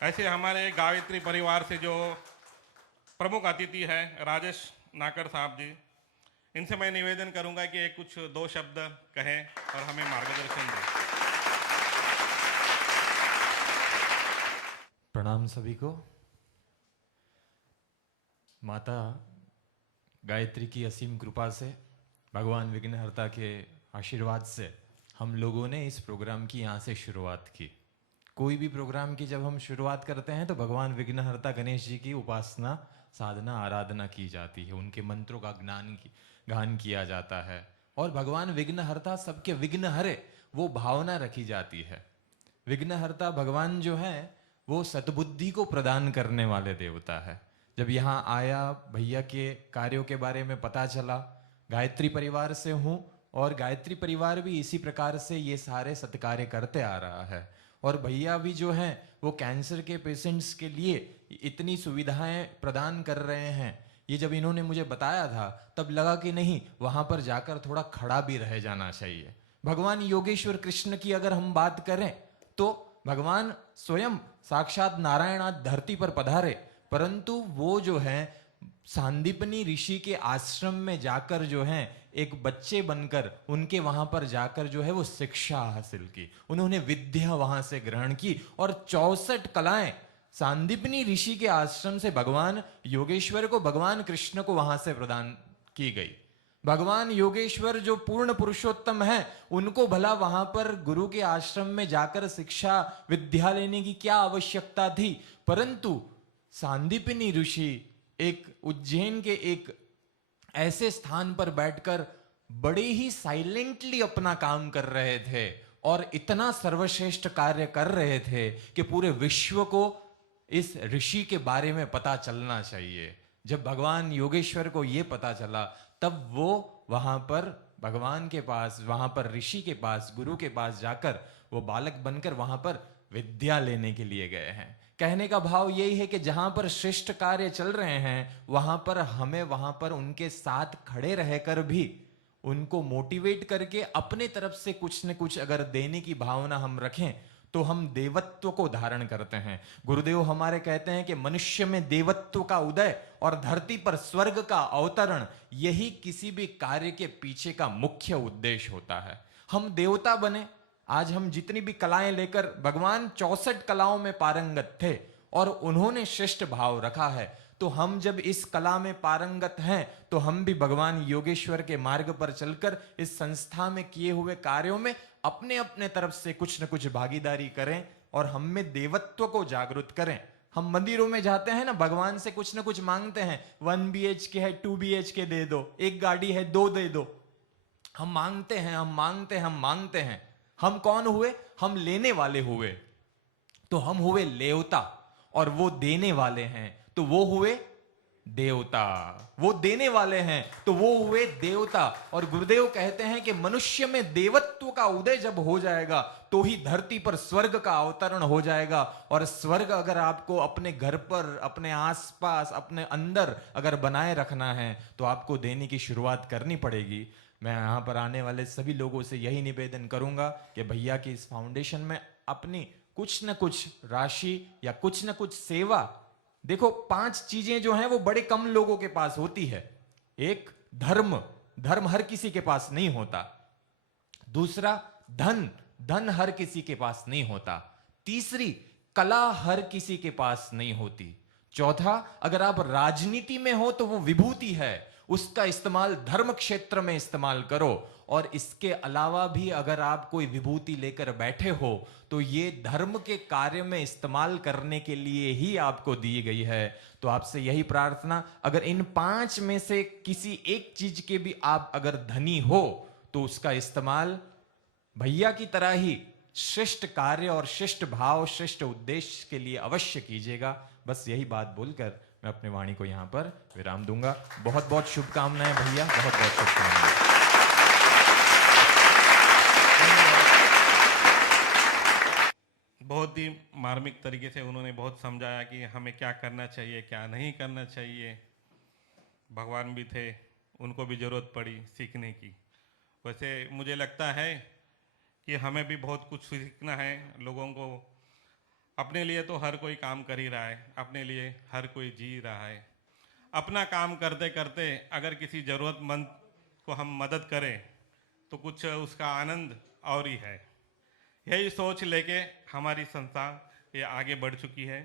ऐसे हमारे गायत्री परिवार से जो प्रमुख अतिथि है राजेश नाकर साहब जी, इनसे मैं निवेदन करूंगा कि एक कुछ दो शब्द कहें और हमें मार्गदर्शन दें। प्रणाम सभी को। माता गायत्री की असीम कृपा से, भगवान विघ्नहर्ता के आशीर्वाद से हम लोगों ने इस प्रोग्राम की यहाँ से शुरुआत की। कोई भी प्रोग्राम की जब हम शुरुआत करते हैं तो भगवान विघ्नहर्ता गणेश जी की उपासना, साधना, आराधना की जाती है, उनके मंत्रों का गान किया जाता है और भगवान विघ्नहर्ता सबके विघ्न हरे वो भावना रखी जाती है। विघ्नहर्ता भगवान जो है वो सद्बुद्धि को प्रदान करने वाले देवता है। जब यहाँ आया, भैया के कार्यों के बारे में पता चला, गायत्री परिवार से हूँ और गायत्री परिवार भी इसी प्रकार से ये सारे सत्कार्य करते आ रहा है और भैया भी जो हैं वो कैंसर के पेशेंट्स के लिए इतनी सुविधाएं प्रदान कर रहे हैं। ये जब इन्होंने मुझे बताया था तब लगा कि नहीं, वहां पर जाकर थोड़ा खड़ा भी रह जाना चाहिए। भगवान योगेश्वर कृष्ण की अगर हम बात करें तो भगवान स्वयं साक्षात नारायण आज धरती पर पधारे, परंतु वो जो है सांदीपनी ऋषि के आश्रम में जाकर जो है एक बच्चे बनकर उनके वहां पर जाकर जो है वो शिक्षा हासिल की, उन्होंने विद्या वहां से ग्रहण की और 64 कलाएं सांदीपनी ऋषि के आश्रम से भगवान योगेश्वर को, भगवान कृष्ण को वहां से प्रदान की गई। भगवान योगेश्वर जो पूर्ण पुरुषोत्तम है, उनको भला वहां पर गुरु के आश्रम में जाकर शिक्षा विद्या लेने की क्या आवश्यकता थी, परंतु सांदीपनी ऋषि एक उज्जैन के एक ऐसे स्थान पर बैठकर बड़े ही साइलेंटली अपना काम कर रहे थे और इतना सर्वश्रेष्ठ कार्य कर रहे थे कि पूरे विश्व को इस ऋषि के बारे में पता चलना चाहिए। जब भगवान योगेश्वर को यह पता चला तब वो वहां पर भगवान के पास, वहां पर ऋषि के पास, गुरु के पास जाकर वो बालक बनकर वहां पर विद्या लेने के लिए गए हैं। कहने का भाव यही है कि जहां पर श्रेष्ठ कार्य चल रहे हैं वहां पर हमें वहां पर उनके साथ खड़े रहकर भी उनको मोटिवेट करके अपने तरफ से कुछ न कुछ अगर देने की भावना हम रखें तो हम देवत्व को धारण करते हैं। गुरुदेव हमारे कहते हैं कि मनुष्य में देवत्व का उदय और धरती पर स्वर्ग का अवतरण, यही किसी भी कार्य के पीछे का मुख्य उद्देश्य होता है। हम देवता बने। आज हम जितनी भी कलाएं लेकर, भगवान 64 कलाओं में पारंगत थे और उन्होंने श्रेष्ठ भाव रखा है, तो हम जब इस कला में पारंगत हैं तो हम भी भगवान योगेश्वर के मार्ग पर चलकर इस संस्था में किए हुए कार्यों में अपने अपने तरफ से कुछ न कुछ भागीदारी करें और हम में देवत्व को जागृत करें। हम मंदिरों में जाते हैं ना, भगवान से कुछ न कुछ मांगते हैं, 1 BHK है, 2 BHK दे दो, एक गाड़ी है 2 दे दो। हम मांगते हैं, हम मांगते हैं, हम मांगते हैं। हम कौन हुए? हम लेने वाले हुए, तो हम हुए लेवता, और वो देने वाले हैं तो वो हुए देवता। वो देने वाले हैं तो वो हुए देवता। और गुरुदेव कहते हैं कि मनुष्य में देवत्व का उदय जब हो जाएगा तो ही धरती पर स्वर्ग का अवतरण हो जाएगा। और स्वर्ग अगर आपको अपने घर पर, अपने आसपास, अपने अंदर अगर बनाए रखना है तो आपको देने की शुरुआत करनी पड़ेगी। मैं यहाँ पर आने वाले सभी लोगों से यही निवेदन करूंगा कि भैया की इस फाउंडेशन में अपनी कुछ न कुछ राशि या कुछ न कुछ सेवा, देखो 5 चीजें जो हैं वो बड़े कम लोगों के पास होती है। एक, धर्म, धर्म हर किसी के पास नहीं होता। दूसरा, धन, धन हर किसी के पास नहीं होता। तीसरी, कला हर किसी के पास नहीं होती। चौथा, अगर आप राजनीति में हो तो वो विभूति है, उसका इस्तेमाल धर्म क्षेत्र में इस्तेमाल करो। और इसके अलावा भी अगर आप कोई विभूति लेकर बैठे हो तो ये धर्म के कार्य में इस्तेमाल करने के लिए ही आपको दी गई है। तो आपसे यही प्रार्थना, अगर इन 5 में से किसी एक चीज के भी आप अगर धनी हो तो उसका इस्तेमाल भैया की तरह ही श्रेष्ठ कार्य और श्रेष्ठ भाव, श्रेष्ठ उद्देश्य के लिए अवश्य कीजिएगा। बस यही बात बोलकर मैं अपने वाणी को यहां पर विराम दूंगा। बहुत बहुत शुभकामनाएं भैया, बहुत बहुत शुभकामनाएं। बहुत ही मार्मिक तरीके से उन्होंने बहुत समझाया कि हमें क्या करना चाहिए, क्या नहीं करना चाहिए। भगवान भी थे, उनको भी ज़रूरत पड़ी सीखने की। वैसे मुझे लगता है कि हमें भी बहुत कुछ सीखना है, लोगों को अपने लिए तो हर कोई काम कर ही रहा है, अपने लिए हर कोई जी रहा है। अपना काम करते करते अगर किसी ज़रूरतमंद को हम मदद करें तो कुछ उसका आनंद और ही है। यही सोच लेके हमारी संस्था ये आगे बढ़ चुकी है।